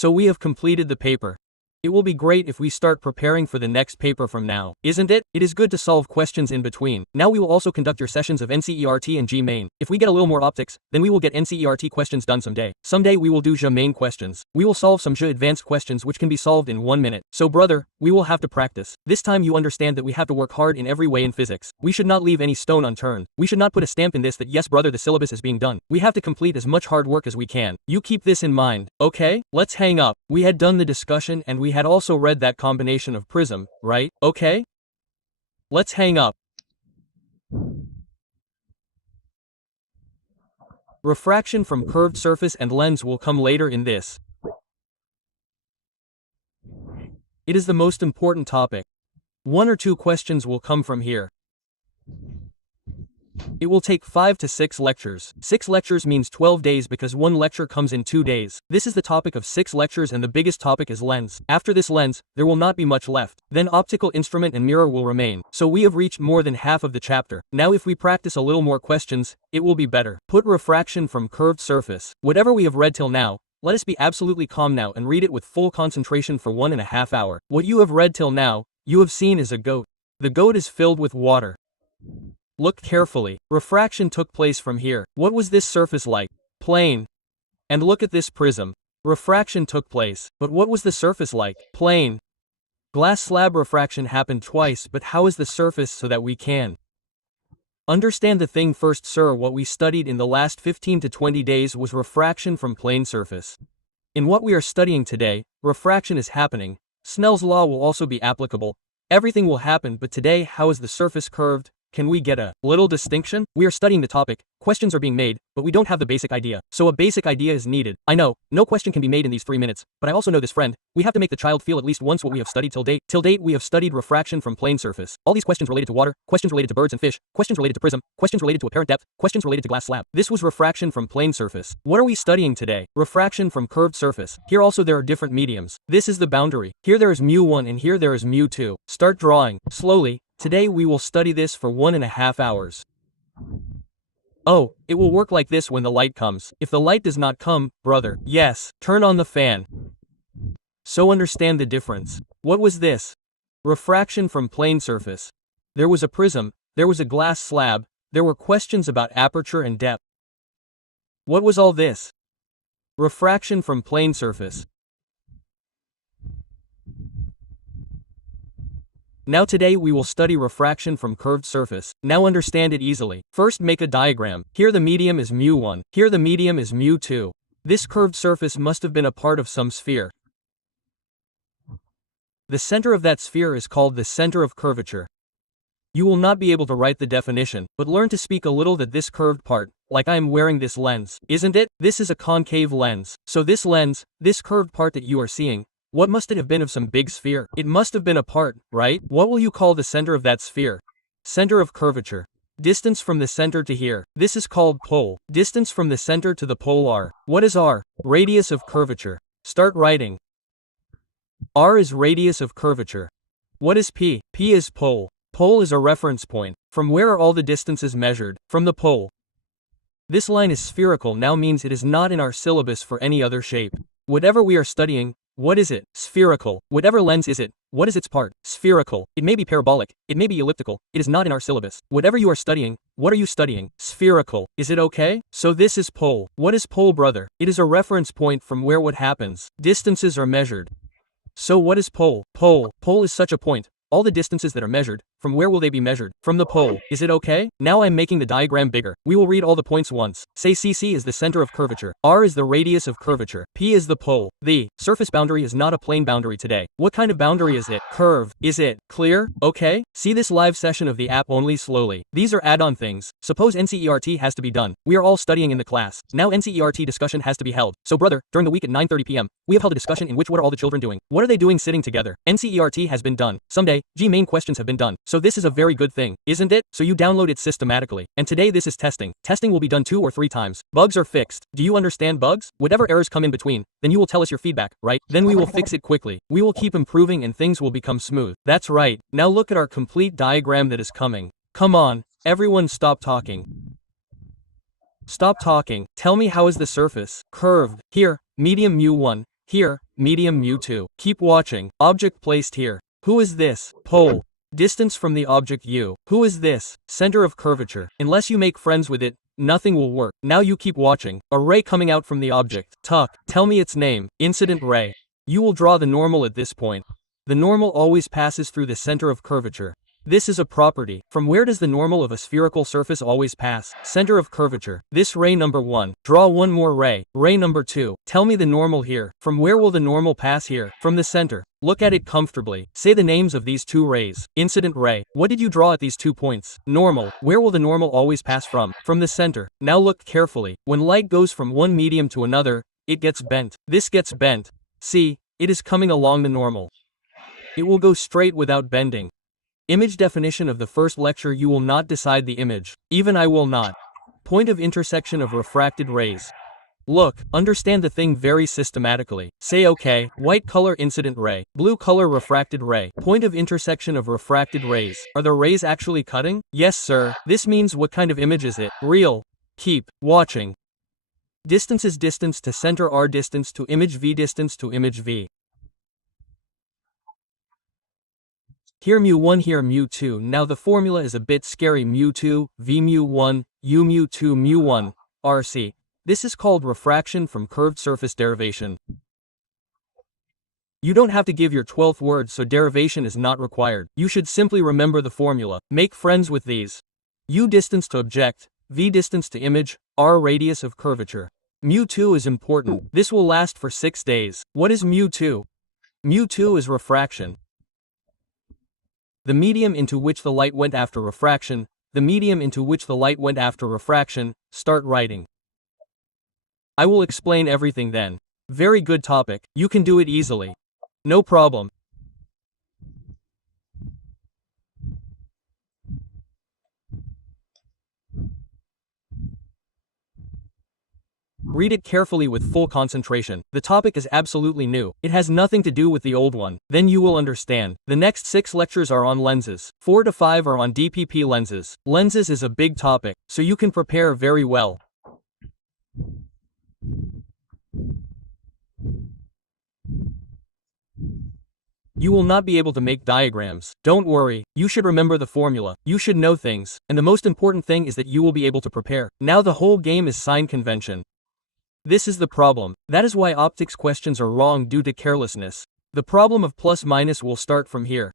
So we have completed the paper. It will be great if we start preparing for the next paper from now, isn't it? It is good to solve questions in between. Now we will also conduct your sessions of NCERT and G main. If we get a little more optics, then we will get NCERT questions done someday. Someday we will do G main questions. We will solve some G advanced questions which can be solved in 1 minute. So brother, we will have to practice. This time you understand that we have to work hard in every way in physics. We should not leave any stone unturned. We should not put a stamp in this that yes brother the syllabus is being done. We have to complete as much hard work as we can. You keep this in mind, okay? Let's hang up. We had done the discussion and we had also read that combination of prism, right? Okay? Let's hang up. Refraction from curved surface and lens will come later in this. It is the most important topic. 1 or 2 questions will come from here. It will take 5 to 6 lectures. 6 lectures means 12 days because 1 lecture comes in 2 days. This is the topic of 6 lectures and the biggest topic is lens. After this lens, there will not be much left. Then optical instrument and mirror will remain. So we have reached more than half of the chapter. Now if we practice a little more questions, it will be better. Put refraction from curved surface. Whatever we have read till now, let us be absolutely calm now and read it with full concentration for 1.5 hours. What you have read till now, you have seen is a goat. The goat is filled with water. Look carefully. Refraction took place from here. What was this surface like? Plane. And look at this prism. Refraction took place. But what was the surface like? Plane. Glass slab refraction happened twice, but how is the surface so that we can understand the thing first, sir? What we studied in the last 15 to 20 days was refraction from plane surface. In what we are studying today, refraction is happening. Snell's law will also be applicable. Everything will happen, but today how is the surface curved? Can we get a little distinction? We are studying the topic, questions are being made, but we don't have the basic idea. So a basic idea is needed. I know, no question can be made in these 3 minutes, but I also know this friend. We have to make the child feel at least once what we have studied till date. Till date we have studied refraction from plane surface. All these questions related to water, questions related to birds and fish, questions related to prism, questions related to apparent depth, questions related to glass slab. This was refraction from plane surface. What are we studying today? Refraction from curved surface. Here also there are different mediums. This is the boundary. Here there is mu1 and here there is mu2. Start drawing. Slowly. Today we will study this for 1.5 hours. Oh, it will work like this when the light comes. If the light does not come, brother, yes, turn on the fan. So understand the difference. What was this? Refraction from plane surface. There was a prism, there was a glass slab, there were questions about aperture and depth. What was all this? Refraction from plane surface. Now today we will study refraction from curved surface. Now understand it easily. First make a diagram. Here the medium is mu1. Here the medium is mu2. This curved surface must have been a part of some sphere. The center of that sphere is called the center of curvature. You will not be able to write the definition, but learn to speak a little that this curved part, like I am wearing this lens, isn't it? This is a concave lens. So this lens, this curved part that you are seeing, what must it have been of some big sphere? It must have been a part, right? What will you call the center of that sphere? Center of curvature. Distance from the center to here. This is called pole. Distance from the center to the pole r. What is r? Radius of curvature. Start writing. R is radius of curvature. What is p? P is pole. Pole is a reference point. From where are all the distances measured? From the pole. This line is spherical now means it is not in our syllabus for any other shape. Whatever we are studying, what is it? Spherical. Whatever lens is it? What is its part? Spherical. It may be parabolic. It may be elliptical. It is not in our syllabus. Whatever you are studying, what are you studying? Spherical. Is it okay? So this is pole. What is pole, brother? It is a reference point from where what happens. Distances are measured. So what is pole? Pole. Pole is such a point. All the distances that are measured, from where will they be measured? From the pole. Is it okay? Now I'm making the diagram bigger. We will read all the points once. Say CC is the center of curvature. R is the radius of curvature. P is the pole. The surface boundary is not a plane boundary today. What kind of boundary is it? Curve. Is it clear? Okay? See this live session of the app only slowly. These are add-on things. Suppose NCERT has to be done. We are all studying in the class. Now NCERT discussion has to be held. So brother, during the week at 9:30 p.m., we have held a discussion in which what are all the children doing? What are they doing sitting together? NCERT has been done. Someday, G main questions have been done. So this is a very good thing, isn't it? So you download it systematically. And today this is testing. Testing will be done 2 or 3 times. Bugs are fixed. Do you understand bugs? Whatever errors come in between, then you will tell us your feedback, right? Then we will fix it quickly. We will keep improving and things will become smooth. That's right. Now look at our complete diagram that is coming. Come on, everyone stop talking. Stop talking. Tell me how is the surface? Curved. Here, medium mu1. Here, medium mu2. Keep watching. Object placed here. Who is this? Pole. Distance from the object u. Who is this? Center of curvature. Unless you make friends with it, nothing will work. Now you keep watching. A ray coming out from the object. Tuck. Tell me its name. Incident ray. You will draw the normal at this point. The normal always passes through the center of curvature. This is a property. From where does the normal of a spherical surface always pass? Center of curvature. This ray number 1. Draw one more ray. Ray number 2. Tell me the normal here. From where will the normal pass here? From the center. Look at it comfortably. Say the names of these two rays. Incident ray. What did you draw at these 2 points? Normal. Where will the normal always pass from? From the center. Now look carefully. When light goes from one medium to another, it gets bent. This gets bent. See, it is coming along the normal. It will go straight without bending. Image definition of the first lecture. You will not decide the image. Even I will not. Point of intersection of refracted rays. Look, understand the thing very systematically. Say okay, white color incident ray, blue color refracted ray. Point of intersection of refracted rays. Are the rays actually cutting? Yes sir. This means what kind of image is it? Real. Keep watching. Distance is distance to center r distance to image v distance to image v. Here mu1 here mu2. Now the formula is a bit scary. mu2, v mu1, u mu2 mu1, rc. This is called refraction from curved surface derivation. You don't have to give your 12th word, so derivation is not required. You should simply remember the formula. Make friends with these. U distance to object, v distance to image, r radius of curvature. mu2 is important. This will last for 6 days. What is mu2? mu2 is refraction. The medium into which the light went after refraction, the medium into which the light went after refraction. Start writing. I will explain everything then. Very good topic. You can do it easily. No problem. Read it carefully with full concentration. The topic is absolutely new. It has nothing to do with the old one. Then you will understand. The next 6 lectures are on lenses. 4 to 5 are on DPP lenses. Lenses is a big topic, so you can prepare very well. You will not be able to make diagrams. Don't worry, you should remember the formula. You should know things, and the most important thing is that you will be able to prepare. Now the whole game is sign convention. This is the problem. That is why optics questions are wrong due to carelessness. The problem of plus minus will start from here.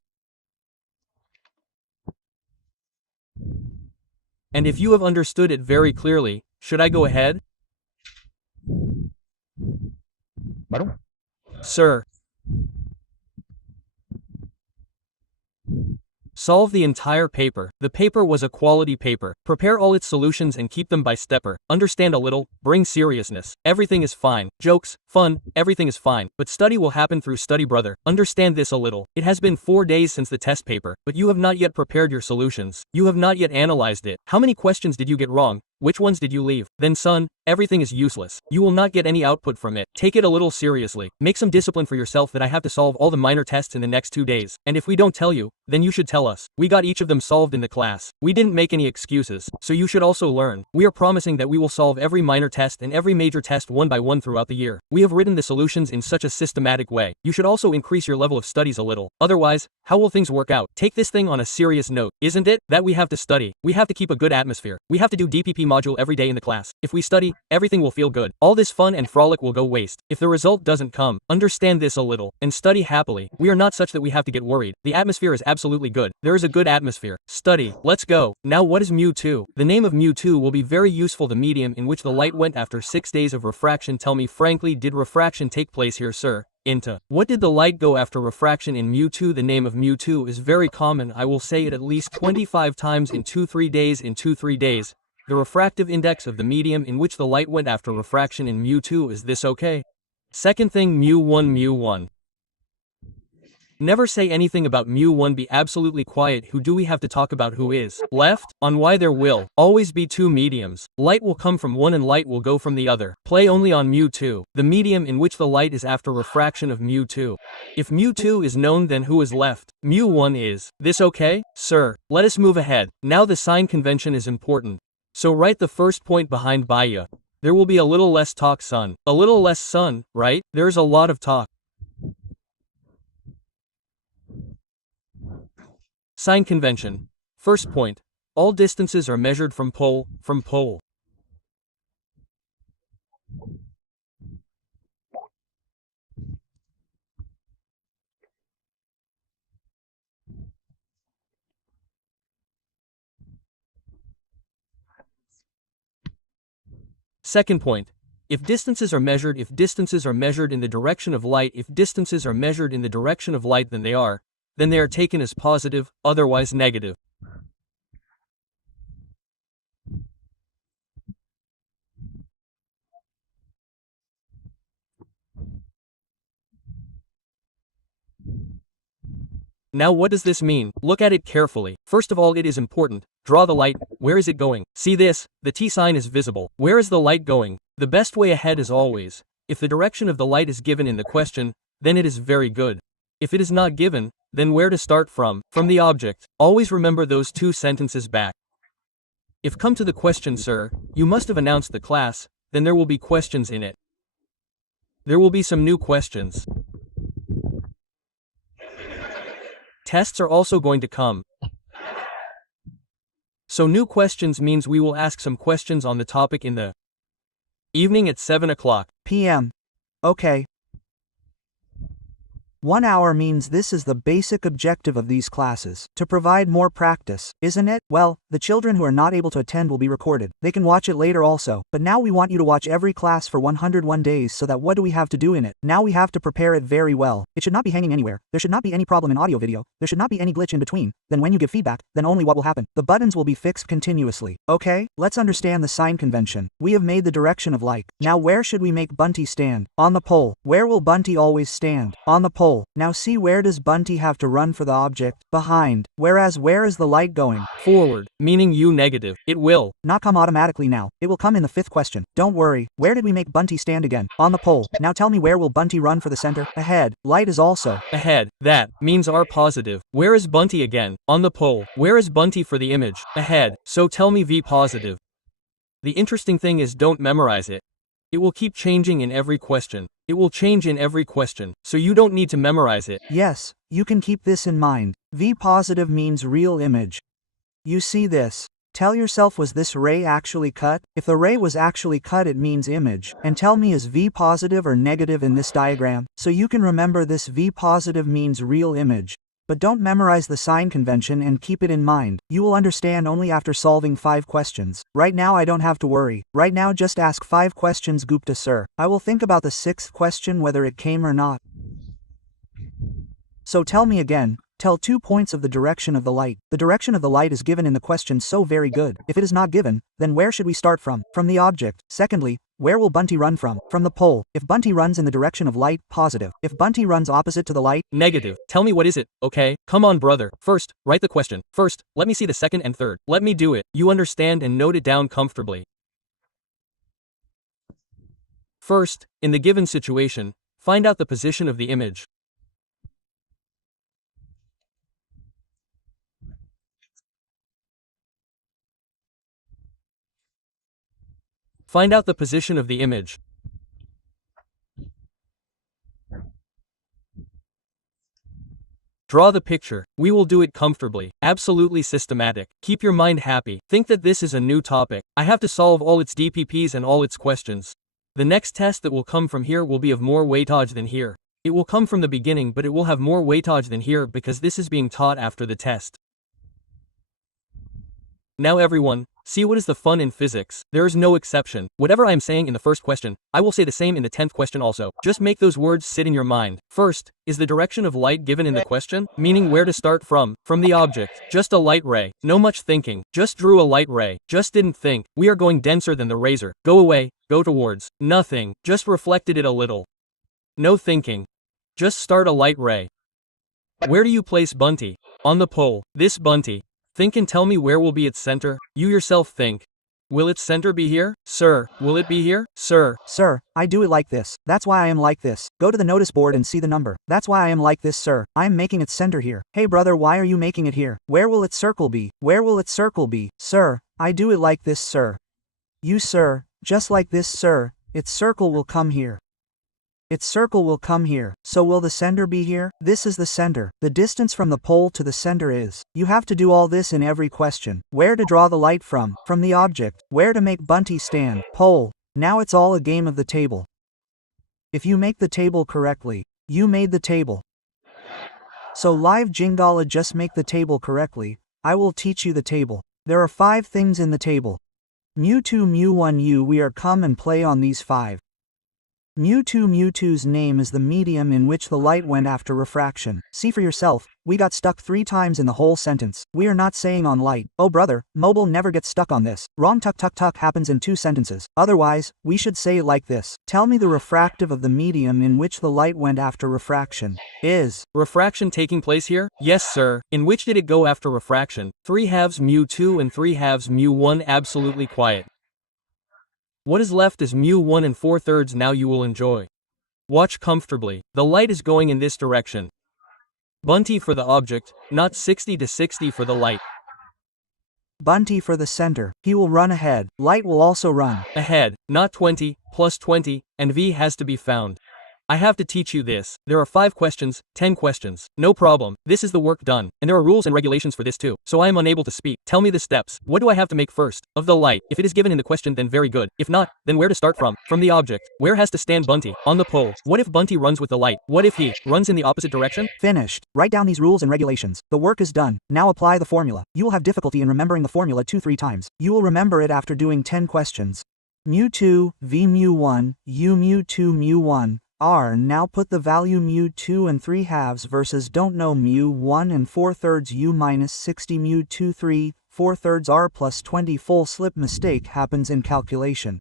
And if you have understood it very clearly, should I go ahead? Sir. Solve the entire paper. The paper was a quality paper. Prepare all its solutions and keep them by stepper. Understand a little, bring seriousness. Everything is fine. Jokes, fun, everything is fine. But study will happen through study, brother. Understand this a little. It has been 4 days since the test paper, but you have not yet prepared your solutions. You have not yet analyzed it. How many questions did you get wrong? Which ones did you leave? Then son, everything is useless. You will not get any output from it. Take it a little seriously. Make some discipline for yourself that I have to solve all the minor tests in the next 2 days. And if we don't tell you, then you should tell us. We got each of them solved in the class. We didn't make any excuses. So you should also learn. We are promising that we will solve every minor test and every major test one by one throughout the year. We have written the solutions in such a systematic way. You should also increase your level of studies a little. Otherwise, how will things work out? Take this thing on a serious note, isn't it? That we have to study. We have to keep a good atmosphere. We have to do DPP module every day in the class. If we study, everything will feel good. All this fun and frolic will go waste. If the result doesn't come, understand this a little, and study happily. We are not such that we have to get worried. The atmosphere is absolutely good. There is a good atmosphere. Study. Let's go. Now what is mu2? The name of mu2 will be very useful. The medium in which the light went after 6 days of refraction. Tell me frankly, did refraction take place here, sir? Into. What did the light go after refraction in mu2? The name of mu2 is very common. I will say it at least 25 times in 2-3 days. In 2-3 days. The refractive index of the medium in which the light went after refraction in mu2 is this, okay? Second thing, mu1. Never say anything about mu1. Be absolutely quiet. Who do we have to talk about? Who is left? On why there will always be 2 mediums. Light will come from one and light will go from the other. Play only on mu2, the medium in which the light is after refraction of mu2. If mu2 is known, then who is left? mu1 is. This okay? Sir, let us move ahead. Now the sign convention is important. So write the first point behind Baya. There will be a little less talk, son. A little less sun, right? There's a lot of talk. Sign convention. First point. All distances are measured from pole. Second point. If distances are measured in the direction of light, then they are taken as positive, otherwise negative. Now what does this mean? Look at it carefully. First of all, it is important. Draw the light. Where is it going? See this? The T sign is visible. Where is the light going? The best way ahead is always. If the direction of the light is given in the question, then it is very good. If it is not given, then where to start from? From the object. Always remember those two sentences back. If come to the question, sir, you must have announced the class, then there will be questions in it. There will be some new questions. Tests are also going to come. So new questions means we will ask some questions on the topic in the evening at 7 o'clock p.m. Okay. 1 hour means this is the basic objective of these classes, to provide more practice, isn't it? Well, the children who are not able to attend will be recorded. They can watch it later also, but now we want you to watch every class for 101 days so that what do we have to do in it? Now we have to prepare it very well. It should not be hanging anywhere. There should not be any problem in audio video. There should not be any glitch in between. Then when you give feedback, then only what will happen? The buttons will be fixed continuously. Okay, let's understand the sign convention. We have made the direction of light. Now where should we make Bunty stand? On the pole. Where will Bunty always stand? On the pole. Now see, where does Bunty have to run for the object? Behind. Whereas where is the light going? Forward, meaning U negative. It will not come automatically now. It will come in the fifth question. Don't worry. Where did we make Bunty stand again? On the pole. Now tell me, where will Bunty run for the center? Ahead. Light is also ahead. That means R positive. Where is Bunty again? On the pole. Where is Bunty for the image? Ahead. So tell me V positive. The interesting thing is, don't memorize it. It will keep changing in every question. It will change in every question, so you don't need to memorize it. Yes, you can keep this in mind. V positive means real image. You see this? Tell yourself, was this ray actually cut? If the ray was actually cut, it means image. And tell me, is V positive or negative in this diagram? So you can remember this V positive means real image. But don't memorize the sign convention and keep it in mind. You will understand only after solving 5 questions. Right now I don't have to worry. Right now just ask 5 questions, Gupta sir. I will think about the 6th question whether it came or not. So tell me again. Tell 2 points of the direction of the light. The direction of the light is given in the question, so very good. If it is not given, then where should we start from? From the object. Secondly, where will Bunty run from? From the pole. If Bunty runs in the direction of light, positive. If Bunty runs opposite to the light, negative. Tell me, what is it, okay? Come on, brother. First, write the question. First, let me see the second and third. Let me do it. You understand and note it down comfortably. First, in the given situation, find out the position of the image. Find out the position of the image. Draw the picture. We will do it comfortably. Absolutely systematic. Keep your mind happy. Think that this is a new topic. I have to solve all its DPPs and all its questions. The next test that will come from here will be of more weightage than here. It will come from the beginning, but it will have more weightage than here because this is being taught after the test. Now everyone, see what is the fun in physics. There is no exception. Whatever I am saying in the first question, I will say the same in the 10th question also. Just make those words sit in your mind. First, is the direction of light given in the question? Meaning where to start from? From the object. Just a light ray. No much thinking. Just drew a light ray. Just didn't think. We are going denser than the razor. Go away. Go towards. Nothing. Just reflected it a little. No thinking. Just start a light ray. Where do you place Bunty? On the pole. This Bunty. Think and tell me where will be its center. You yourself think. Will its center be here? Sir, will it be here? Sir. Sir, I do it like this. That's why I am like this. Go to the notice board and see the number. That's why I am like this, sir. I am making its center here. Hey brother, why are you making it here? Where will its circle be? Where will its circle be? Sir, I do it like this, sir. You sir, Just like this, sir. Its circle will come here. Its circle will come here. So will the center be here? This is the center. The distance from the pole to the center is. You have to do all this in every question. Where to draw the light from the object. Where to make Bunty stand. Pole. Now it's all a game of the table. If you make the table correctly, you made the table. So live Jingala, just make the table correctly. I will teach you the table. There are 5 things in the table. mu2 mu1 u. We are come and play on these 5. mu2 mu2's name is the medium in which the light went after refraction. See for yourself, we got stuck 3 times in the whole sentence. We are not saying on light. Oh brother, mobile never gets stuck on this. Wrong. Tuck happens in 2 sentences. Otherwise, we should say it like this. Tell me the refractive of the medium in which the light went after refraction. Is refraction taking place here? Yes, sir. In which did it go after refraction? 3/2 mu2 and 3/2 mu1. Absolutely quiet. What is left is mu1 and 4/3. Now you will enjoy. Watch comfortably. The light is going in this direction. Bunty for the object, not 60 to 60 for the light. Bunty for the center. He will run ahead. Light will also run ahead, not 20, plus 20, and V has to be found. I have to teach you this. There are 5 questions, 10 questions. No problem. This is the work done. And there are rules and regulations for this too. So I am unable to speak. Tell me the steps. What do I have to make first? Of the light. If it is given in the question, then very good. If not, then where to start from? From the object. Where has to stand Bunty? On the pole. What if Bunty runs with the light? What if he runs in the opposite direction? Finished. Write down these rules and regulations. The work is done. Now apply the formula. You will have difficulty in remembering the formula 2-3 times. You will remember it after doing 10 questions. mu2, v mu1, u mu2 mu1. R. Now put the value mu2 and 3/2 versus don't know mu1 and 4/3 u minus 60 mu2 3/4 R plus 20. Full slip mistake happens in calculation.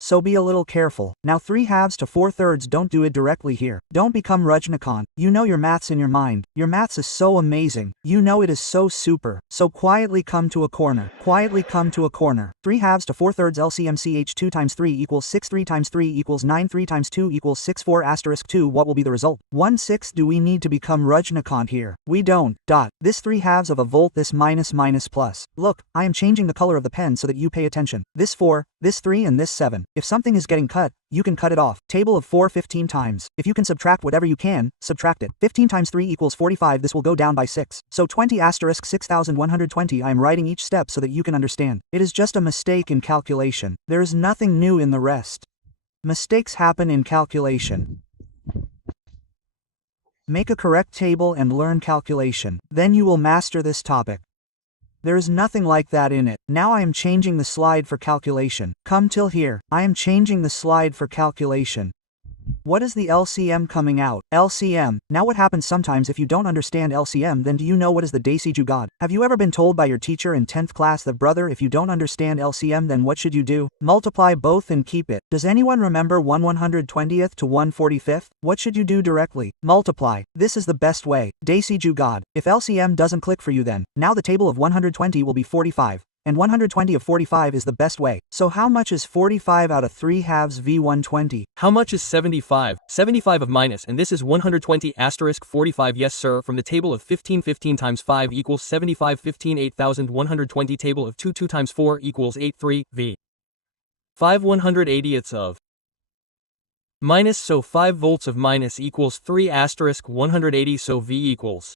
So be a little careful. Now 3/2 to 4/3, don't do it directly here. Don't become Rajnikant. You know your maths in your mind. Your maths is so amazing. You know it is so super. So quietly come to a corner. Quietly come to a corner. 3/2 to 4/3 LCMCH 2 times 3 equals 6. 3 times 3 equals 9. 3 times 2 equals 6. 4 asterisk 2. What will be the result? 1/6. Do we need to become Rajnikant here? We don't. Dot. This 3/2 of a volt, this minus plus. Look, I am changing the color of the pen so that you pay attention. This 4, this 3 and this 7. If something is getting cut, you can cut it off. Table of 4 15 times. If you can subtract whatever you can, subtract it. 15 times 3 equals 45. This will go down by 6. So 20 asterisk 6120. I am writing each step so that you can understand. It is just a mistake in calculation. There is nothing new in the rest. Mistakes happen in calculation. Make a correct table and learn calculation. Then you will master this topic. There is nothing like that in it. Now I am changing the slide for calculation. Come till here. I am changing the slide for calculation. What is the LCM coming out? LCM. Now what happens sometimes if you don't understand LCM, then do you know what is the Desi Jugad? Have you ever been told by your teacher in 10th class that brother, if you don't understand LCM, then what should you do? Multiply both and keep it. Does anyone remember 1/120th to 1/45th? What should you do directly? Multiply. This is the best way. Desi Jugad. If LCM doesn't click for you, then now the table of 120 will be 45. And 120 of 45 is the best way. So how much is 45 out of 3/2 V120? How much is 75? 75 of minus, and this is 120 asterisk 45. Yes sir, from the table of 15 15 times 5 equals 75. 15 8120. Table of 2 2 times 4 equals 83 V. 5 180ths of minus, so 5 volts of minus equals 3 asterisk 180, so V equals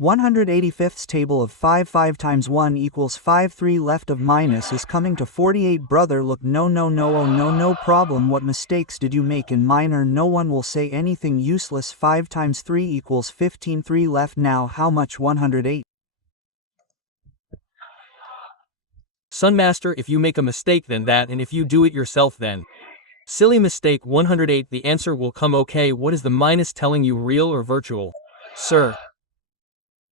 185ths. Table of 5 5 times 1 equals 5. 3 left of minus is coming to 48. Brother, look, no oh no problem. What mistakes did you make in minor? No one will say anything useless. 5 times 3 equals 15. 3 left. Now how much? 108. Sunmaster, if you make a mistake then that, and if you do it yourself then silly mistake. 108. The answer will come. Okay, what is the minus telling you, real or virtual? Sir,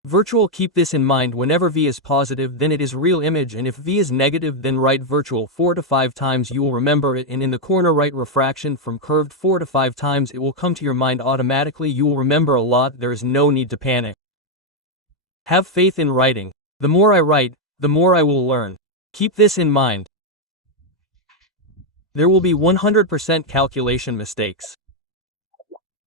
virtual. Keep this in mind. Whenever V is positive, then it is real image, and if V is negative, then write virtual 4 to 5 times. You will remember it, and in the corner write refraction from curved 4 to 5 times. It will come to your mind automatically. You will remember a lot. There is no need to panic. Have faith in writing. The more I write, the more I will learn. Keep this in mind. There will be 100% calculation mistakes.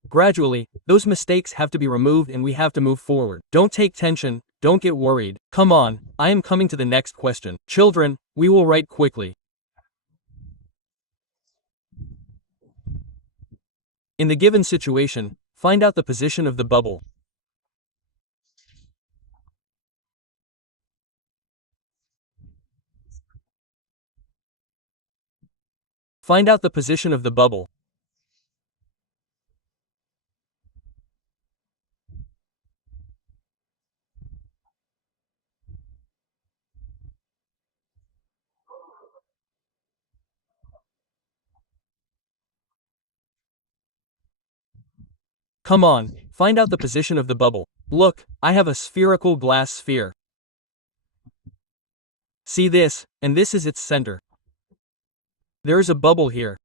Gradually, those mistakes have to be removed and we have to move forward. Don't take tension, don't get worried. Come on, I am coming to the next question. Children, we will write quickly. In the given situation, find out the position of the bubble. Find out the position of the bubble. Come on, find out the position of the bubble. Look, I have a spherical glass sphere. See this, and this is its center. There is a bubble here.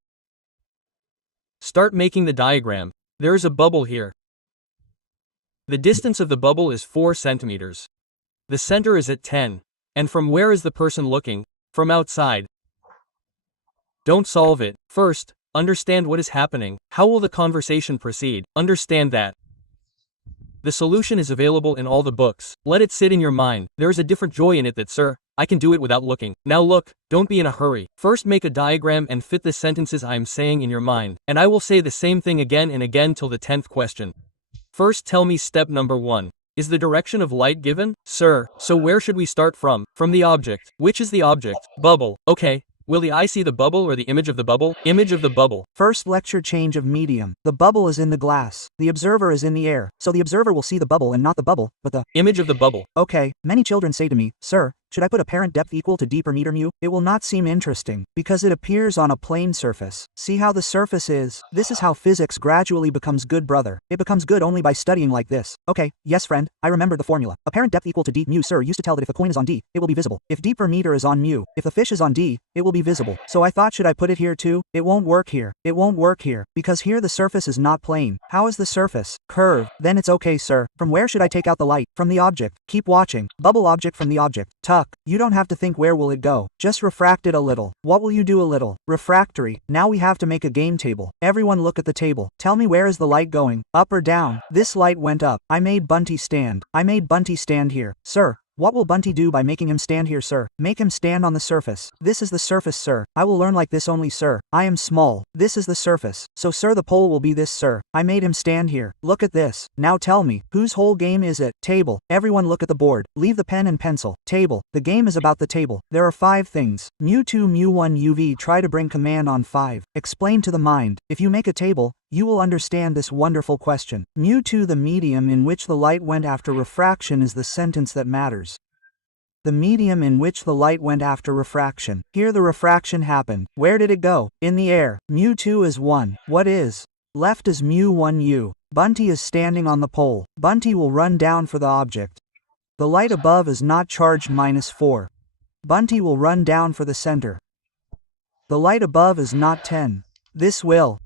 Start making the diagram. There is a bubble here. The distance of the bubble is 4 centimeters. The center is at 10. And from where is the person looking? From outside. Don't solve it. First, understand what is happening. How will the conversation proceed? Understand that. The solution is available in all the books. Let it sit in your mind. There is a different joy in it that, sir, I can do it without looking. Now look, don't be in a hurry. First make a diagram and fit the sentences I am saying in your mind. And I will say the same thing again and again till the 10th question. First tell me step number 1. Is the direction of light given? Sir, so where should we start from? From the object. Which is the object? Bubble. Okay. Will the eye see the bubble or the image of the bubble? Image of the bubble. First lecture change of medium. The bubble is in the glass. The observer is in the air. So the observer will see the bubble and not the bubble, but the image of the bubble. Okay, many children say to me, sir, should I put apparent depth equal to deeper meter mu? It will not seem interesting, because it appears on a plane surface. See how the surface is? This is how physics gradually becomes good, brother. It becomes good only by studying like this. Okay, yes friend, I remember the formula. Apparent depth equal to d mu. Sir used to tell that if the coin is on d, it will be visible. If deeper meter is on mu, if the fish is on d, it will be visible. So I thought, should I put it here too? It won't work here. It won't work here, because here the surface is not plane. How is the surface? Curve. Then it's okay, sir. From where should I take out the light? From the object. Keep watching. Bubble object from the object. Tuck. You don't have to think where will it go. Just refract it a little. What will you do a little? Refractory. Now we have to make a game table. Everyone look at the table. Tell me, where is the light going? Up or down? This light went up. I made Bunty stand. I made Bunty stand here. Sir, what will Bunty do by making him stand here, sir? Make him stand on the surface. This is the surface, sir. I will learn like this only, sir. I am small. This is the surface. So, sir, the pole will be this, sir. I made him stand here. Look at this. Now tell me, whose whole game is it? Table. Everyone look at the board. Leave the pen and pencil. Table. The game is about the table. There are 5 things. Mu2, mu1, uv. Try to bring command on 5. Explain to the mind. If you make a table, you will understand this wonderful question. Mu2, the medium in which the light went after refraction, is the sentence that matters. The medium in which the light went after refraction. Here the refraction happened. Where did it go? In the air. Mu2 is 1. What is? Left is mu1u. Bunty is standing on the pole. Bunty will run down for the object. The light above is not charged -4. Bunty will run down for the center. The light above is not 10. This will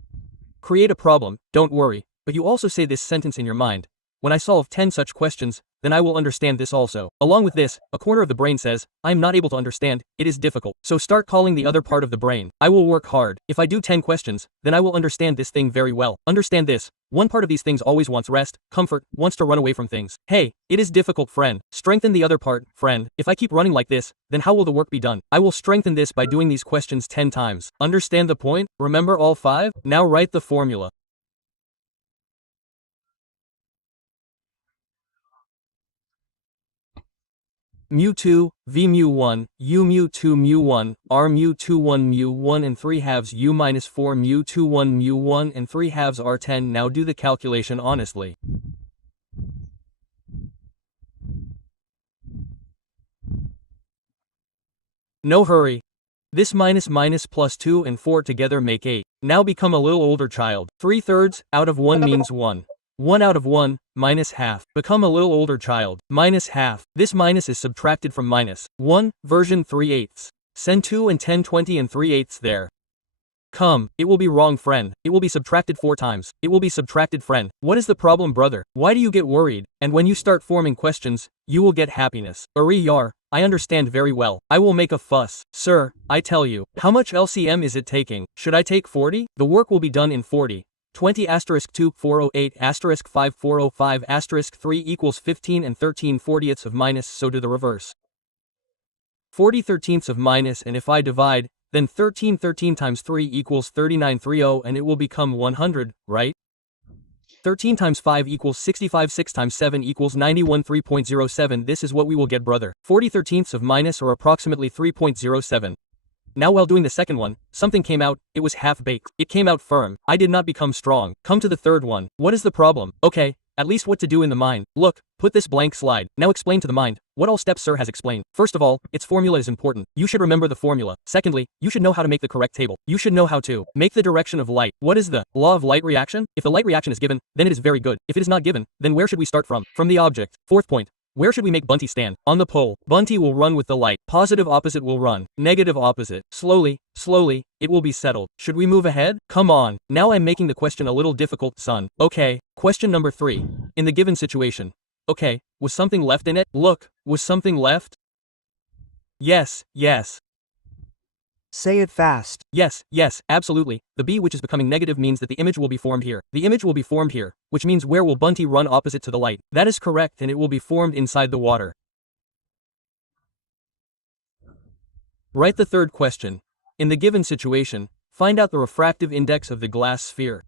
create a problem, don't worry, but you also say this sentence in your mind. When I solve 10 such questions, then I will understand this also. Along with this, a corner of the brain says, I am not able to understand, it is difficult. So start calling the other part of the brain. I will work hard. If I do 10 questions, then I will understand this thing very well. Understand this. One part of these things always wants rest, comfort, wants to run away from things. Hey, it is difficult, friend. Strengthen the other part, friend. If I keep running like this, then how will the work be done? I will strengthen this by doing these questions 10 times. Understand the point? Remember all 5? Now write the formula. mu2, v mu1, u mu2 mu1, r mu21 mu1 and 3 halves u minus 4 mu21 mu1 and 3 halves r10. Now do the calculation honestly. No hurry. This minus plus 2 and 4 together make 8. Now become a little older child. 3/3 out of 1 means 1. 1 out of 1, minus half. Become a little older child. Minus half. This minus is subtracted from minus 1, version 3/8. Send 2 and 10, 20 and 3/8 there. Come, it will be wrong, friend. It will be subtracted 4 times. It will be subtracted, friend. What is the problem, brother? Why do you get worried? And when you start forming questions, you will get happiness. Yar, I understand very well. I will make a fuss. Sir, I tell you. How much LCM is it taking? Should I take 40? The work will be done in 40. 20 asterisk 2 408 asterisk 5 405 asterisk 3 equals 15 and 13/40ths of minus, so do the reverse. 40/13ths of minus, and if I divide, then 13 times 3 equals 39/30 and it will become 100, right? 13 times 5 equals 65, 6 times 7 equals 91, 3.07. This is what we will get, brother. 40/13ths of minus, or approximately 3.07. Now while doing the second one, something came out. It was half-baked. It came out firm. I did not become strong. Come to the third one. What is the problem? Okay, at least what to do in the mind. Look, put this blank slide. Now explain to the mind what all steps Sir has explained. First of all, its formula is important. You should remember the formula. Secondly, you should know how to make the correct table. You should know how to make the direction of light. What is the law of light reaction? If the light reaction is given, then it is very good. If it is not given, then where should we start from? From the object. Fourth point. Where should we make Bunty stand? On the pole. Bunty will run with the light. Positive opposite will run. Negative opposite. Slowly, slowly, it will be settled. Should we move ahead? Come on. Now I'm making the question a little difficult, son. Okay. Question number 3. In the given situation. Okay, was something left in it? Look, was something left? Yes, yes. Say it fast. Yes, yes, absolutely. The B, which is becoming negative, means that the image will be formed here. The image will be formed here, which means where will Bunty run opposite to the light? That is correct, and it will be formed inside the water. Write the third question. In the given situation, find out the refractive index of the glass sphere.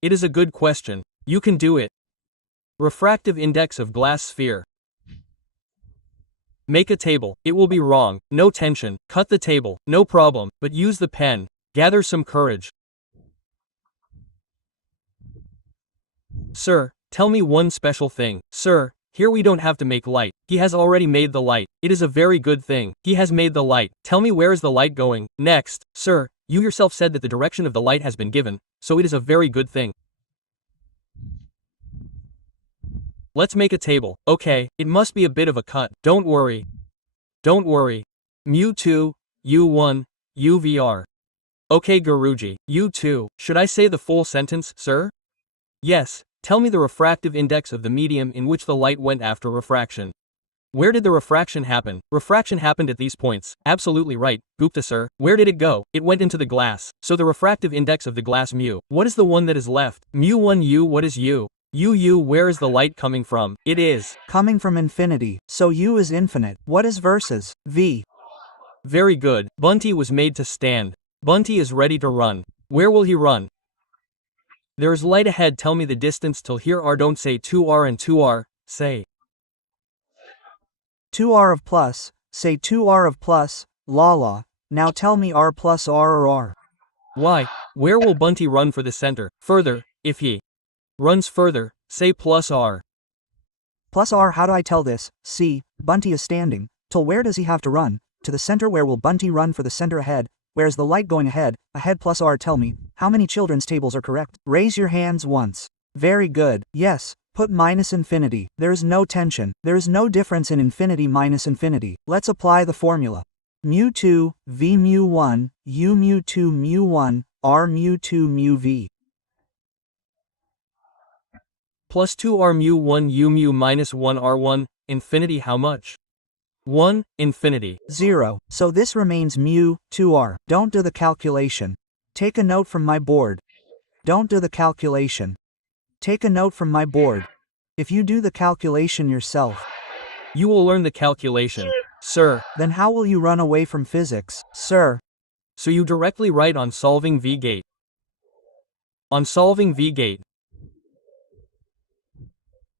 It is a good question. You can do it. Refractive index of glass sphere. Make a table. It will be wrong. No tension. Cut the table. No problem. But use the pen. Gather some courage. Sir, tell me one special thing. Sir, here we don't have to make light. He has already made the light. It is a very good thing. He has made the light. Tell me, where is the light going? Next. Sir, you yourself said that the direction of the light has been given, so it is a very good thing. Let's make a table. Okay, it must be a bit of a cut. Don't worry. Don't worry. mu2, u1, uvr. Okay, Guruji. u2. Should I say the full sentence, sir? Yes. Tell me the refractive index of the medium in which the light went after refraction. Where did the refraction happen? Refraction happened at these points. Absolutely right, Gupta sir. Where did it go? It went into the glass. So the refractive index of the glass mu. What is the one that is left? mu1 u. What is u? U, where is the light coming from? It is coming from infinity, so U is infinite. What is versus V? Very good. Bunty was made to stand. Bunty is ready to run. Where will he run? There is light ahead. Tell me the distance till here. R. Don't say 2R and 2R. Say 2R of plus. Say 2R of plus. La. Now tell me R plus R or R. Why? Where will Bunty run for the center? Further, if he runs further, say plus R. Plus R, how do I tell this? See, Bunty is standing. Till where does he have to run? To the center. Where will Bunty run for the center ahead? Where's the light going ahead? Ahead plus R. Tell me, how many children's tables are correct? Raise your hands once. Very good. Yes, put minus infinity. There is no tension. There is no difference in infinity minus infinity. Let's apply the formula. mu2, v mu1, u mu2 mu1, r mu2 mu v. Plus 2r mu1 u mu minus 1 r1, infinity how much? 1, infinity. 0. So this remains mu, 2r. Don't do the calculation. Take a note from my board. Don't do the calculation. Take a note from my board. If you do the calculation yourself, you will learn the calculation, sir. Then how will you run away from physics, sir? So you directly write on solving V-gate. On solving V-gate.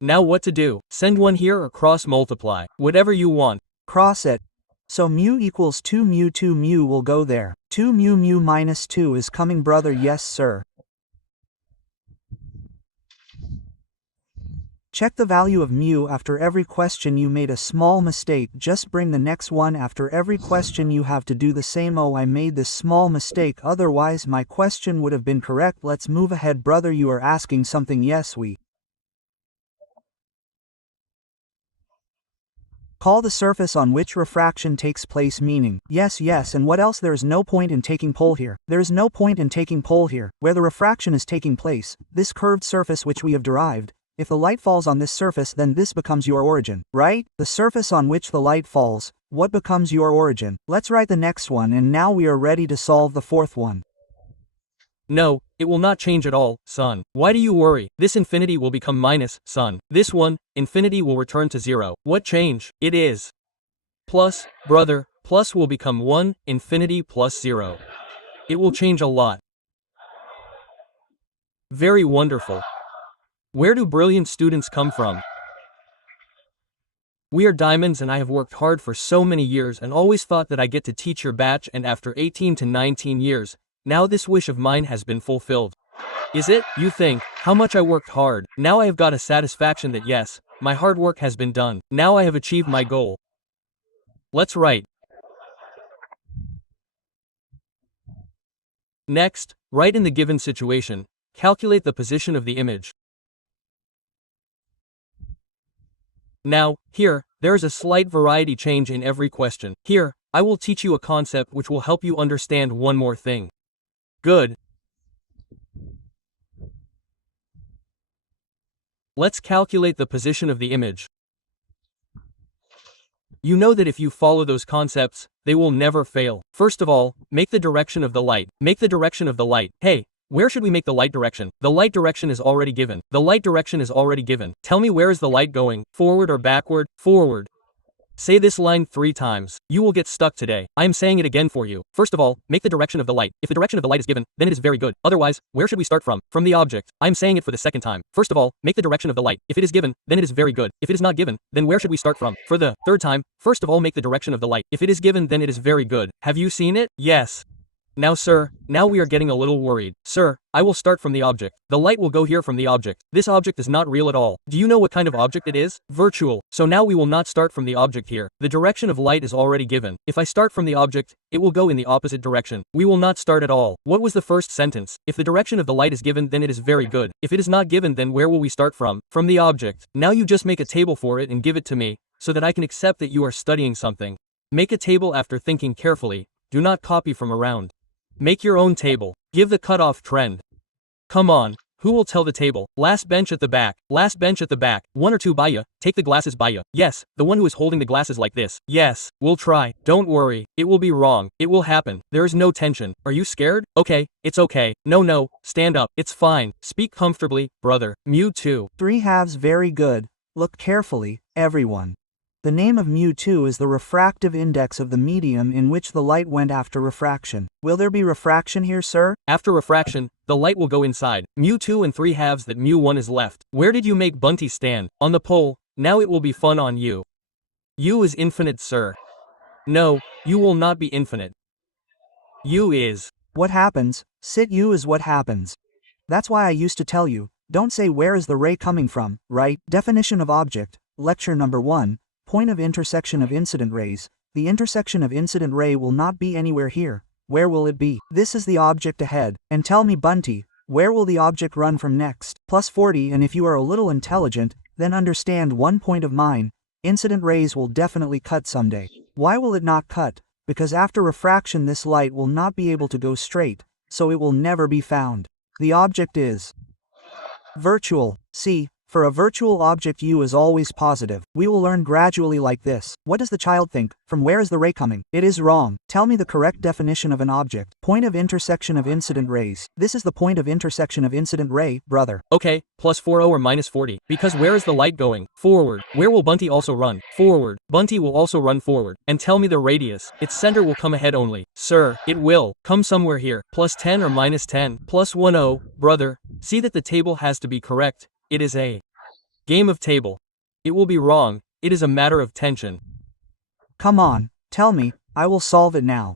Now what to do? Send one here or cross multiply. Whatever you want. Cross it. So mu equals 2 mu 2 mu will go there. 2 mu mu minus 2 is coming, brother. Yes sir. Check the value of mu after every question. You made a small mistake. Just bring the next one after every question. You have to do the same. Oh, I made this small mistake, otherwise my question would have been correct. Let's move ahead, brother. You are asking something. Yes, we call the surface on which refraction takes place, meaning. Yes, and what else? There is no point in taking pole here. There is no point in taking pole here, where the refraction is taking place, this curved surface which we have derived. If the light falls on this surface, then this becomes your origin, right? The surface on which the light falls, what becomes your origin? Let's write the next one, and now we are ready to solve the fourth one. No, it will not change at all, son. Why do you worry? This infinity will become minus, son. This one, infinity will return to 0. What change? It is plus, brother, plus will become 1, infinity plus 0. It will change a lot. Very wonderful. Where do brilliant students come from? We are diamonds, and I have worked hard for so many years and always thought that I get to teach your batch, and after 18 to 19 years, now this wish of mine has been fulfilled. Is it? You think, how much I worked hard. Now I have got a satisfaction that yes, my hard work has been done. Now I have achieved my goal. Let's write. Next, write in the given situation. Calculate the position of the image. Now, here, there is a slight variety change in every question. Here, I will teach you a concept which will help you understand one more thing. Good. Let's calculate the position of the image. You know that if you follow those concepts, they will never fail. First of all, make the direction of the light. Make the direction of the light. Hey, where should we make the light direction? The light direction is already given. The light direction is already given. Tell me, where is the light going? Forward or backward? Forward. Say this line 3 times. You will get stuck today. I am saying it again for you. First of all, make the direction of the light. If the direction of the light is given, then it is very good. Otherwise, where should we start from? From the object. I am saying it for the second time. First of all, make the direction of the light. If it is given, then it is very good. If it is not given, then where should we start from? For the third time, first of all, make the direction of the light. If it is given, then it is very good. Have you seen it? Yes. Now, sir, now we are getting a little worried. Sir, I will start from the object. The light will go here from the object. This object is not real at all. Do you know what kind of object it is? Virtual. So now we will not start from the object here. The direction of light is already given. If I start from the object, it will go in the opposite direction. We will not start at all. What was the first sentence? If the direction of the light is given, then it is very good. If it is not given, then where will we start from? From the object. Now you just make a table for it and give it to me, so that I can accept that you are studying something. Make a table after thinking carefully. Do not copy from around. Make your own table. Give the cutoff trend. Come on, who will tell the table? Last bench at the back. Last bench at the back. 1 or 2 by ya. Take the glasses by ya. Yes, the one who is holding the glasses like this. Yes, we'll try. Don't worry. It will be wrong. It will happen. There is no tension. Are you scared? Okay, it's okay. No, stand up. It's fine. Speak comfortably, brother. mu2. 3/2 very good. Look carefully, everyone. The name of mu2 is the refractive index of the medium in which the light went after refraction. Will there be refraction here, sir? After refraction, the light will go inside. mu2 and 3/2 that mu1 is left. Where did you make Bunty stand? On the pole. Now it will be fun on you. U is infinite, sir. No, U will not be infinite. U is. What happens? Sit U is what happens. That's why I used to tell you, don't say where is the ray coming from, right? Definition of object, lecture number 1. Point of intersection of incident rays. The intersection of incident ray will not be anywhere here. Where will it be? This is the object ahead. And tell me, Bunty, where will the object run from next? Plus 40, and if you are a little intelligent, then understand one point of mine. Incident rays will definitely cut someday. Why will it not cut? Because after refraction this light will not be able to go straight, so it will never be found. The object is virtual. See, for a virtual object U is always positive. We will learn gradually like this. What does the child think? From where is the ray coming? It is wrong. Tell me the correct definition of an object. Point of intersection of incident rays. This is the point of intersection of incident ray, brother. Okay, plus 40 or minus 40. Because where is the light going? Forward. Where will Bunty also run? Forward. Bunty will also run forward. And tell me the radius. Its center will come ahead only. Sir, it will come somewhere here. Plus 10 or minus 10. Plus 10, brother. See that the table has to be correct. It is a game of table. It will be wrong. It is a matter of tension. Come on, tell me, I will solve it now.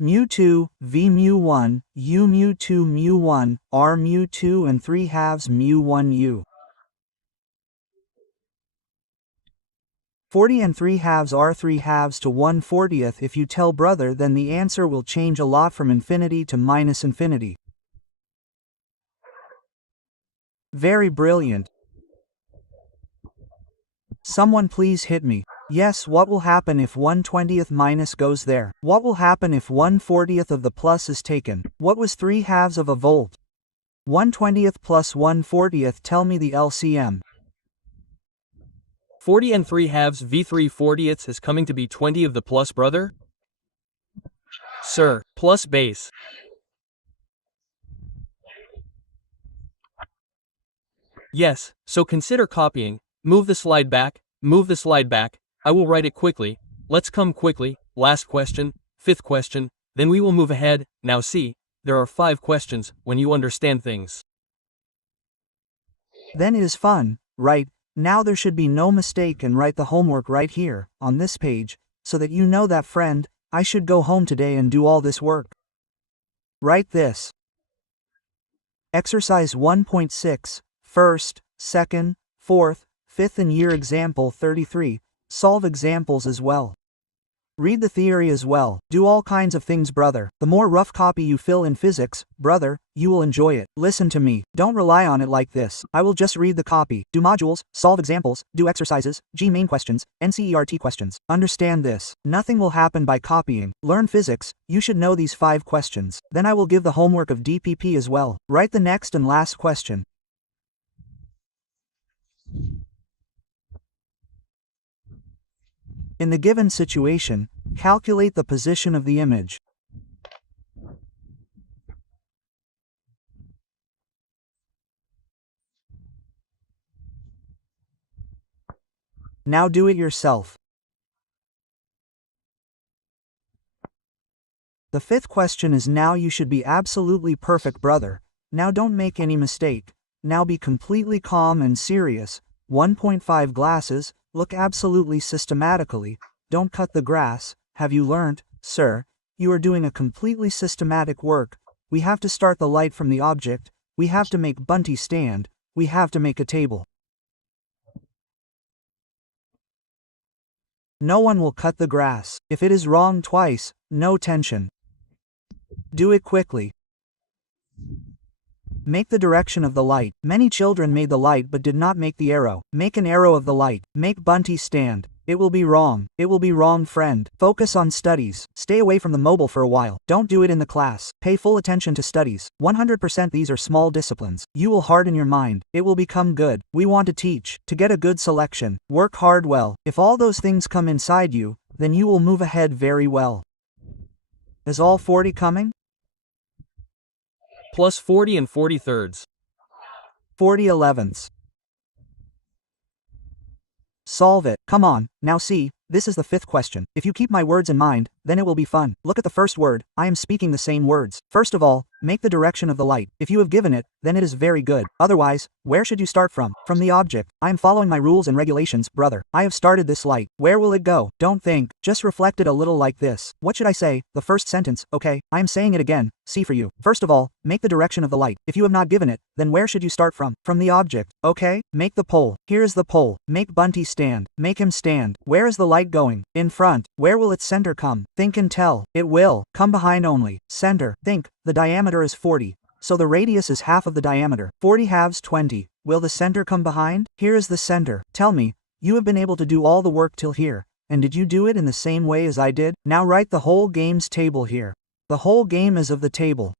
mu2, v mu1, u mu2 mu1, r mu2 and 3/2 mu1 u. 40 and 3/2 are 3/2 to 1/40. If you tell brother, then the answer will change a lot from infinity to minus infinity. Very brilliant. Someone please hit me. Yes, what will happen if 1/20 minus goes there? What will happen if 1/40 of the plus is taken? What was 3/2 of a volt? 1/20 plus 1/40, tell me the LCM. 40 and 3 halves v3 40ths is coming to be 20 of the plus brother? Sir, plus base. Yes, so consider copying. Move the slide back, move the slide back. I will write it quickly. Let's come quickly. Last question, fifth question, then we will move ahead. Now see, there are 5 questions when you understand things. Then it is fun, right? Now there should be no mistake and write the homework right here, on this page, so that you know that friend, I should go home today and do all this work. Write this. Exercise 1.6, first, second, fourth, fifth and year example 33, solve examples as well. Read the theory as well. Do all kinds of things, brother. The more rough copy you fill in physics, brother, you will enjoy it. Listen to me. Don't rely on it like this. I will just read the copy. Do modules, solve examples, do exercises, G main questions, NCERT questions. Understand this. Nothing will happen by copying. Learn physics. You should know these 5 questions. Then I will give the homework of DPP as well. Write the next and last question. In the given situation, calculate the position of the image. Now do it yourself. The 5th question is now you should be absolutely perfect, brother. Now don't make any mistake. Now be completely calm and serious. 1.5 glasses, look absolutely systematically. Don't cut the grass. Have you learnt, sir? You are doing a completely systematic work. We have to start the light from the object. We have to make Bunty stand. We have to make a table. No one will cut the grass. If it is wrong twice, no tension. Do it quickly. Make the direction of the light. Many children made the light but did not make the arrow. Make an arrow of the light. Make Bunty stand. It will be wrong. It will be wrong, friend. Focus on studies. Stay away from the mobile for a while. Don't do it in the class. Pay full attention to studies. 100% these are small disciplines. You will harden your mind. It will become good. We want to teach. To get a good selection. Work hard well. If all those things come inside you, then you will move ahead very well. Is all 40 coming? Plus 40 and 40 thirds. 40 elevenths. Solve it. Come on, now see, this is the 5th question. If you keep my words in mind, then it will be fun. Look at the first word. I am speaking the same words. First of all, make the direction of the light. If you have given it, then it is very good. Otherwise, where should you start from? From the object. I am following my rules and regulations, brother. I have started this light. Where will it go? Don't think. Just reflect it a little like this. What should I say? The first sentence, okay? I am saying it again. See for you. First of all, make the direction of the light. If you have not given it, then where should you start from? From the object. Okay? Make the pole. Here is the pole. Make Bunty stand. Make him stand. Where is the light going? In front. Where will its center come? Think and tell. It will come behind only. Center. Think. The diameter is 40. So the radius is half of the diameter. 40 halves 20. Will the center come behind? Here is the center. Tell me, you have been able to do all the work till here. And did you do it in the same way as I did? Now write the whole game's table here. The whole game is of the table.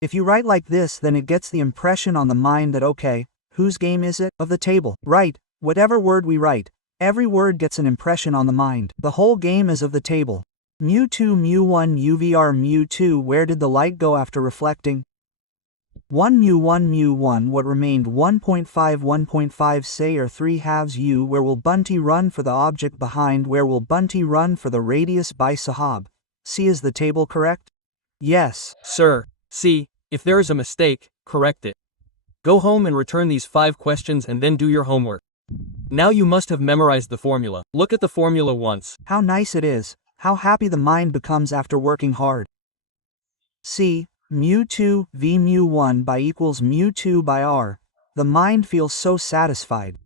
If you write like this, then it gets the impression on the mind that okay, whose game is it? Of the table. Right. Whatever word we write, every word gets an impression on the mind. The whole game is of the table. mu2 mu1 uvr mu2. Where did the light go after reflecting? 1 mu1 what remained? 1.5 say or 3 halves u. Where will Bunty run for the object behind? Where will Bunty run for the radius by Sahab? See, is the table correct? Yes. Sir, see, if there is a mistake, correct it. Go home and return these 5 questions and then do your homework. Now you must have memorized the formula. Look at the formula once. How nice it is. How happy the mind becomes after working hard. See, mu2 v mu1 by equals mu2 by r. The mind feels so satisfied.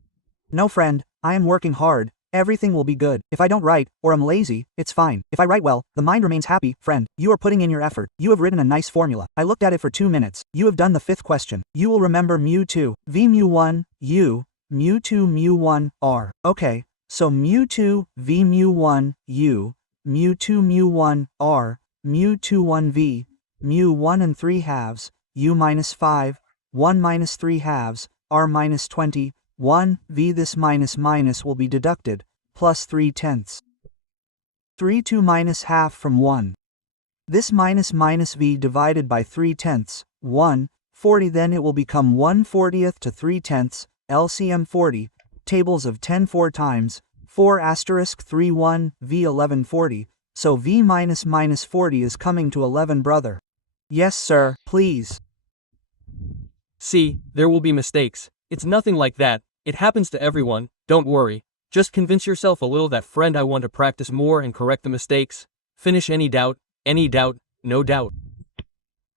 No, friend, I am working hard. Everything will be good. If I don't write, or am lazy, it's fine. If I write well, the mind remains happy. Friend, you are putting in your effort. You have written a nice formula. I looked at it for 2 minutes. You have done the 5th question. You will remember mu2 v mu1 u, mu2 mu1 r. Okay, so mu2 v mu1 u, mu2 mu1 r, mu2 1 v, mu1 and 3 halves, u minus 5, 1 minus 3 halves, r minus 20, 1, v this minus minus will be deducted, plus 3/10. 3 2 minus half from 1. This minus minus v divided by 3/10, 1, 40 then it will become 1/40 to 3/10, LCM 40, tables of 10 4 times, 4 asterisk 3 1, v 1140, so v minus minus 40 is coming to 11 brother. Yes sir, please. See, there will be mistakes. It's nothing like that, it happens to everyone, don't worry. Just convince yourself a little that friend I want to practice more and correct the mistakes. Finish any doubt, no doubt.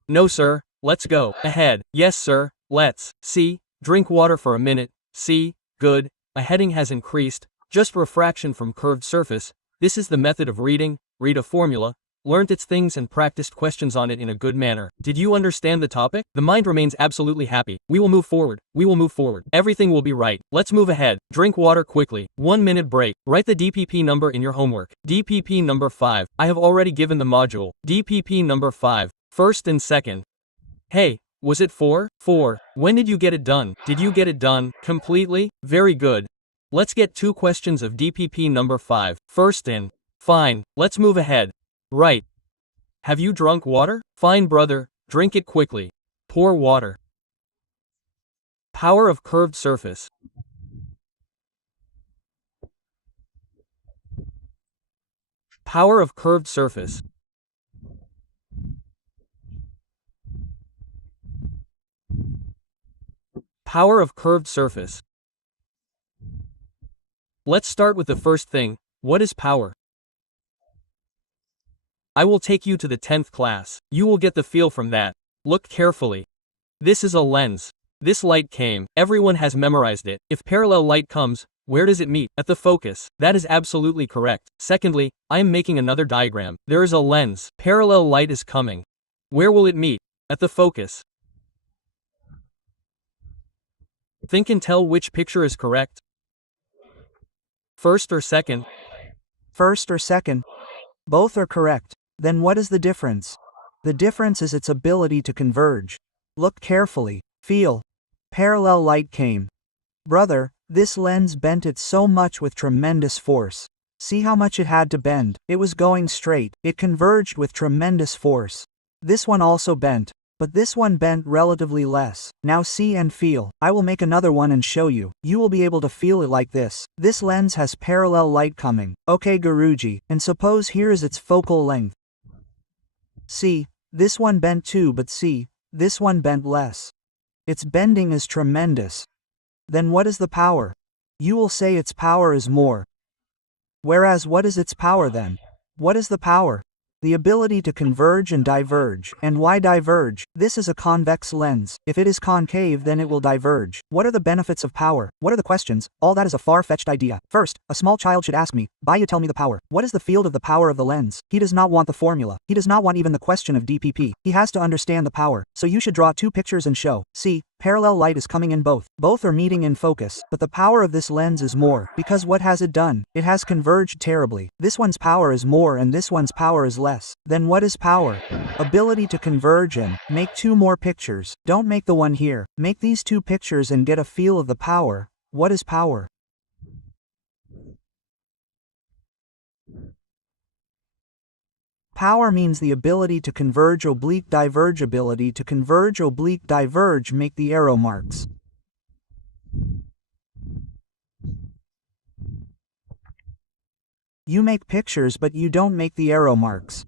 No sir, let's go, ahead, yes sir, let's, see, drink water for a minute, see, good, a heading has increased, just refraction from curved surface, this is the method of reading, read a formula, learnt its things and practiced questions on it in a good manner. Did you understand the topic? The mind remains absolutely happy. We will move forward. Everything will be right. Let's move ahead. Drink water quickly. 1 minute break. Write the DPP number in your homework. DPP number 5. I have already given the module. DPP number 5. First and second. Hey, was it 4? 4. When did you get it done? Did you get it done completely? Very good. Let's get 2 questions of DPP number 5. First in. Fine. Let's move ahead. Right. Have you drunk water? Fine brother, drink it quickly. Pour water. Power of curved surface. Power of curved surface. Power of curved surface. Let's start with the first thing. What is power? I will take you to the 10th class. You will get the feel from that. Look carefully. This is a lens. This light came. Everyone has memorized it. If parallel light comes, where does it meet? At the focus. That is absolutely correct. Secondly, I am making another diagram. There is a lens. Parallel light is coming. Where will it meet? At the focus. Think and tell which picture is correct. First or second? First or second? Both are correct. Then what is the difference? The difference is its ability to converge. Look carefully. Feel. Parallel light came. Brother, this lens bent it so much with tremendous force. See how much it had to bend. It was going straight. It converged with tremendous force. This one also bent. But this one bent relatively less. Now see and feel. I will make another one and show you. You will be able to feel it like this. This lens has parallel light coming. Okay Guruji, and suppose here is its focal length. See, this one bent too, but see, this one bent less. Its bending is tremendous. Then what is the power? You will say its power is more. Whereas what is its power then? What is the power? The ability to converge and diverge. And why diverge? This is a convex lens. If it is concave then it will diverge. What are the benefits of power? What are the questions? All that is a far-fetched idea. First, a small child should ask me, Baya tell me the power. What is the field of the power of the lens? He does not want the formula. He does not want even the question of DPP. He has to understand the power. So you should draw 2 pictures and show. See, parallel light is coming in both. Both are meeting in focus. But the power of this lens is more. Because what has it done? It has converged terribly. This one's power is more and this one's power is less. Then what is power? Ability to converge and make 2 more pictures. Don't make the one here. Make these 2 pictures and get a feel of the power. What is power? Power means the ability to converge oblique diverge. Ability to converge oblique diverge. Make the arrow marks. You make pictures but you don't make the arrow marks.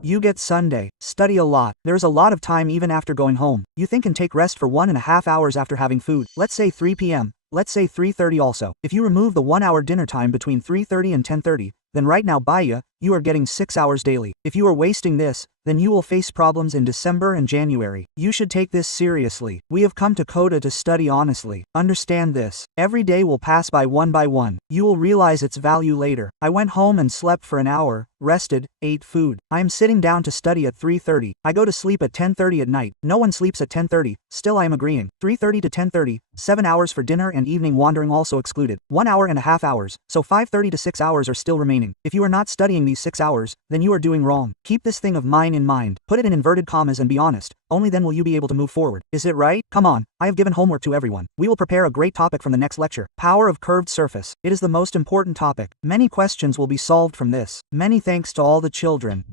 You get Sunday, study a lot, there's a lot of time even after going home. You think and take rest for 1.5 hours after having food. Let's say 3 p.m. Let's say 3:30 also. If you remove the 1 hour dinner time between 3:30 and 10:30, then right now Baya, you are getting 6 hours daily. If you are wasting this, then you will face problems in December and January. You should take this seriously. We have come to Kota to study honestly. Understand this. Every day will pass by one. You will realize its value later. I went home and slept for an hour, rested, ate food. I am sitting down to study at 3:30. I go to sleep at 10:30 at night. No one sleeps at 10:30. Still I am agreeing. 3:30 to 10:30, 7 hours for dinner and evening wandering also excluded. 1.5 hours. So 5:30 to 6 hours are still remaining. If you are not studying these 6 hours, then you are doing wrong. Keep this thing of mine in mind. Put it in inverted commas and be honest. Only then will you be able to move forward. Is it right? Come on, I have given homework to everyone. We will prepare a great topic from the next lecture. Power of curved surface. It is the most important topic. Many questions will be solved from this. Many thanks to all the children.